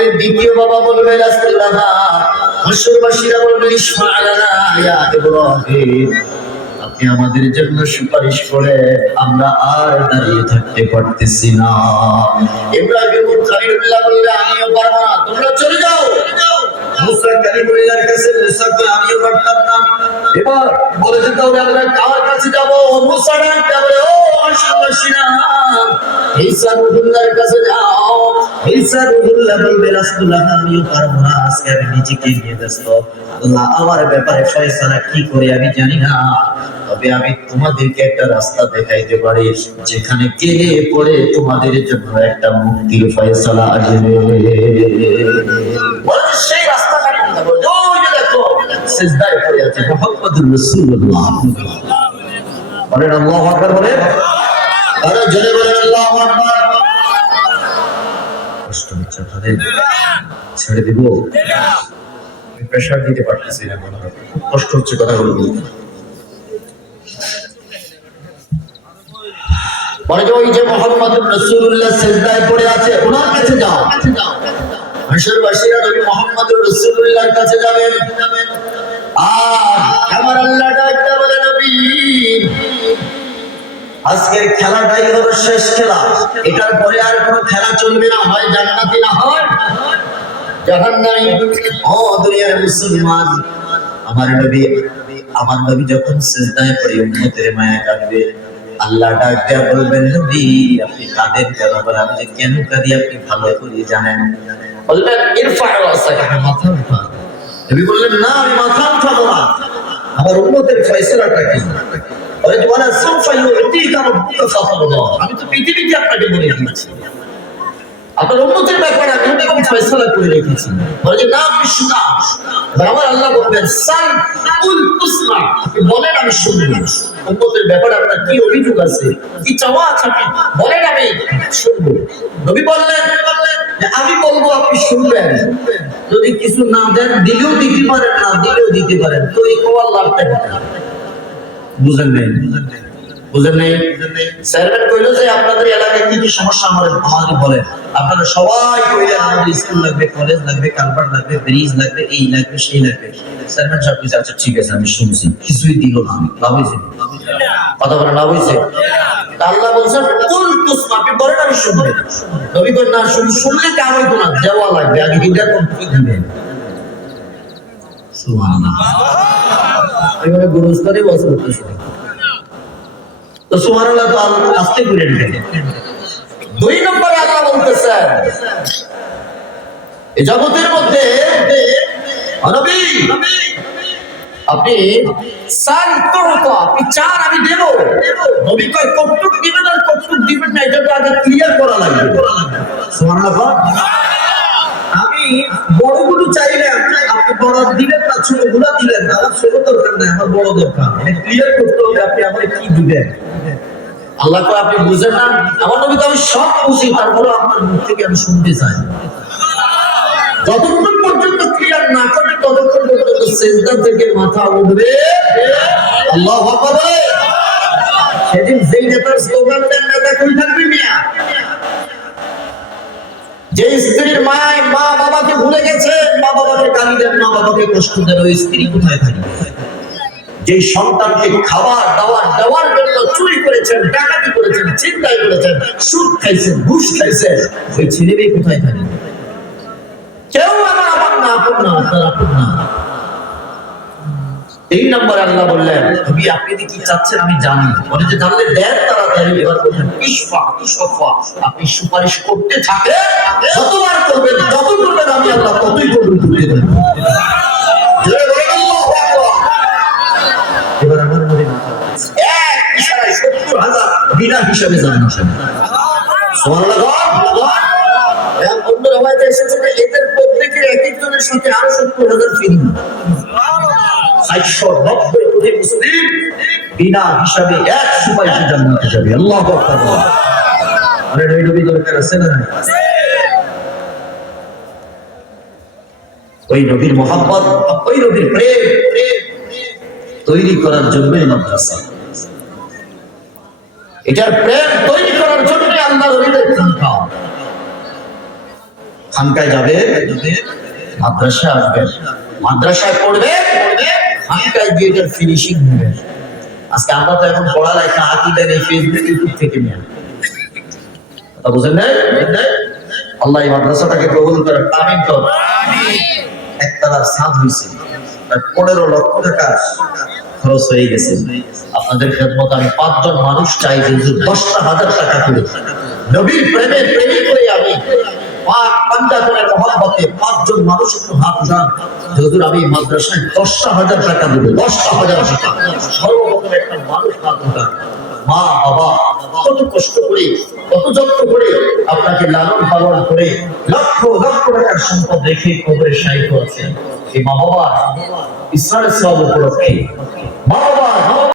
আমাদের দ্বিতীয় বাবা বলবে রাসূলুল্লাহ, হাসরবাসীরা বলবে ইসমাঈলানা ইয়া ইব্রাহিম, আপনি আমাদের জন্য সুপারিশ করে আমরা আর দাঁড়িয়ে থাকতে পারতেছি না। ইব্রাহিম খলিলুল্লাহ বললে আমিও পারবো না, তোমরা চলে যাও। মুসা কালিমুল্লাহর কাছে, মুসা কই আমিও পারতাম না। এবার বলে যে তাহলে আমরা কার কাছে যাব? মুসা ডাকতে বলে ও হাসরবাসীরা ঈসা রুহুল্লাহর কাছে যাও। ঈসা রুহুল্লাহ বলবে রাসূলুল্লাহ আমিও পারবো না, আজকে আমি নিজেকে নিয়ে ব্যস্ত, আল্লাহ আমার ব্যাপারে ফয়সালা কি করে আমি জানি না, তবে আমি তোমাদেরকে একটা রাস্তা দেখাইতে পারি যেখানে গেলে পরে তোমাদের জন্য একটা মুক্তির ফয়সালা আসবে। বলে সেই রাস্তাটা কোনটা? বলে ওই যে দেখো সিজদায় পড়ে আছে মুহাম্মদুর রাসূলুল্লাহ। বলেন আল্লাহু আকবার, বলেন আরে জোরে বলেন আল্লাহু আকবার। কষ্ট হচ্ছে আপনাদের, ছেড়ে দিব? প্রেশার দিতে পারতেছি না, খুব কষ্ট হচ্ছে কথাগুলো বলতে। বলে যে ওই যে মুহাম্মদুর রাসূলুল্লাহ সিজদায় পড়ে আছে, ওনার কাছে যাও। হাসরবাসীরা নবী মুহাম্মদুর রাসূলুল্লাহর কাছে যাবেন। আর আমার আল্লাহ ডাকতে বলে নবী আজকের খেলাটাই হলো শেষ খেলা, এটার পরে আর কোনো খেলা চলবে না, হয় জান্নাতি না হয় জাহান্নামী। ও দুনিয়ার মুসলমান, আমার নবী যখন সিজদায় পড়ে উম্মতের মায়া কাঁদবে, আল্লাহ ডাক দেয়া বলবেন নবী আপনি কাঁদেন কেন? বলে আমি যে কেন কাঁদি আপনি ভালো করে জানেন। বলবেন ইরফা রাসাকা, মাথা উঠা। নবী বললেন না আমি মাথা উঠাবো না, আমার উম্মতের ফয়সালাটা কি? বলে ওয়ালা সাউফা ইউতিকা রাব্বুকা ফাতারদা, আমি তো পৃথিবীতে আপনাকে বলে দিয়েছি আপনার উম্মতের ব্যাপারে আমি এরকম ফয়সালা করে রেখেছি। বলে যে না আপনি শুনা। আমার আল্লাহ বলবেন সাল কুল তুসমা, আপনি বলেন আমি শুনবো। উম্মতের ব্যাপারে আপনার কি অভিযোগ আছে, কি চাওয়া আছে আপনি বলেন আমি শুনবো। নবী বললেন যে আমি বলবো আপনি শুনবেন, যদি কিছু না দেন দিলেও দিতে পারেন, না দিলেও দিতে পারেন, তো এই কোয়াল লাভটা কি? বুঝেন নাই? বুঝেন নাই? স্যারম্যান কইল যে আপনাদের এলাকায় কি কি সমস্যা আমাদের বলেন। আপনারা সবাই কইলেন আমাদের স্কুল লাগবে, কলেজ লাগবে, কালভার্ট লাগবে, ব্রিজ লাগবে, এই লাগবে সেই লাগবে। স্যারম্যান সব কিছু আচ্ছা ঠিক আছে আমি শুনছি, কিছুই দিল না, লাভ হয়েছে? কথা বলে লাভ হয়েছে? আল্লাহ বলছেন কুল তুসমা, আপনি বলেন আমি শুনবো। নবী কই না শুনলে কাম হইতো না, দেওয়া লাগবে, আগে এটা কোন কি দিবেন। সুবহানাল্লাহ, আমি মানে গুরুস্তারে ওয়াজ করতেছি তো সুবহানাল্লাহ তো আস্তে করে নেবেন। দুই নম্বরে আল্লাহ বলতেছেন এই জগতের মধ্যে নবী আপনি চান তো আপনি চান আমি দেব। নবী কয় কতটুকু দিবেন আর কতটুকু দিবেন না এটা তো আগে ক্লিয়ার করা লাগবে। সুবহানাল্লাহ, আমি বড়গুলো চাইলাম আপনি বড় দিলেন না, ছোটগুলো দিলেন না, আমার ছোট দরকার নাই, আমার বড় দরকার। এটা ক্লিয়ার করতে হবে আপনি আমাকে কি দিবেন। আল্লাহ কয় আপনি বুঝেন না, আমার নবী তো আমি সব বুঝি, তারপরে আপনার মুখ থেকে আমি শুনতে চাই। যতক্ষণ পর্যন্ত ক্লিয়ার না করে ততক্ষণ পর্যন্ত সিজদা থেকে মাথা উঠবে আল্লাহু আকবার। সেদিন যেই নেতার স্লোগান দেন নেতা কই থাকবে মিয়া? যে স্ত্রীর মায় মা বাবাকে ভুলে গেছে, মা বাবাকে গালি দেন, মা বাবাকে কষ্ট দেন, ওই স্ত্রী কোথায় থাকবে? যে সন্তানকে খাবার দাবার দেওয়ার জন্য চুরি করেছেন, ডাকাতি করেছেন, ছিনতাই করেছেন, সুদ খাইছেন, ঘুষ খাইছেন, ওই ছেলে মেয়ে কোথায় থাকবে? কেউ আমার না, আপন না, আপনার আপন না। এই নম্বর আল্লাহ বললেন নবী আপনি কি চাচ্ছেন আমি জানি। বলে যে জানলে দেন তাড়াতাড়ি। এবার বললেন ইশফা ইশফা, আপনি সুপারিশ করতে থাকেন, যতবার করবেন যত করবেন আমি আল্লাহ ততই কবুল করে দেব। জোরে বলেন আল্লাহু আকবার। এবার আমার মনে এক ইশারায় ৭০,০০০ বিনা হিসাবে জান্নাত। সুবহানাল্লাহ। অন্য রাওয়ায়াতে এসেছে যে এদের প্রত্যেকের এক একজনের সাথে আরো ৭০,০০০ ফ্রি। ৪৯০ কোটি মুসলিম বিনা হিসাবে এক সুপারিশে জান্নাতে যাবে। আল্লাহু আকবার। আরে নবী দরকার আছে না? ওই নবীর মহব্বত, ওই নবীর প্রেম তৈরি করার জন্যই মাদ্রাসা। এটার প্রেম তৈরি করার জন্য আল্লাহর ওলিদের খানকা। খানকায় যাবে, মাদ্রাসায় আসবেন, মাদ্রাসায় পড়বে, খানকায় গিয়ে এটার ফিনিশিং হবে। আজকে আমরা তো এখন পড়ালেখা আকিদা নেই, ফেসবুক ইউটিউব থেকে নিয়ে কথা বুঝেন না? আল্লাহ এই মাদ্রাসাটাকে কবুল করে, আমিন কর। একতলার ছাদ হয়েছে, 15 লক্ষ টাকা খরচ হয়ে গেছে। আপনাদের খেদমত আমি 5 জন মানুষ চাই যে 10,000 টাকা করে নবীর প্রেমে প্রেমিক হয়ে আমি পাক পাঞ্জাবের মহব্বতে 5 জন মানুষ একটু হাত উঠান, হুজুর আমি মাদ্রাসায় 10,000 টাকা দেব, 10,000 টাকা। সর্বপ্রথম একটা মানুষ হাত উঠান। মা বাবা কত কষ্ট করে, কত যত্ন করে আপনাকে লালন পালন করে লক্ষ লক্ষ টাকার সম্পদ রেখে কবরে শায়িত আছেন। এই মা বাবা ইসরায়েল সওয়াব উপলক্ষে মা বাবা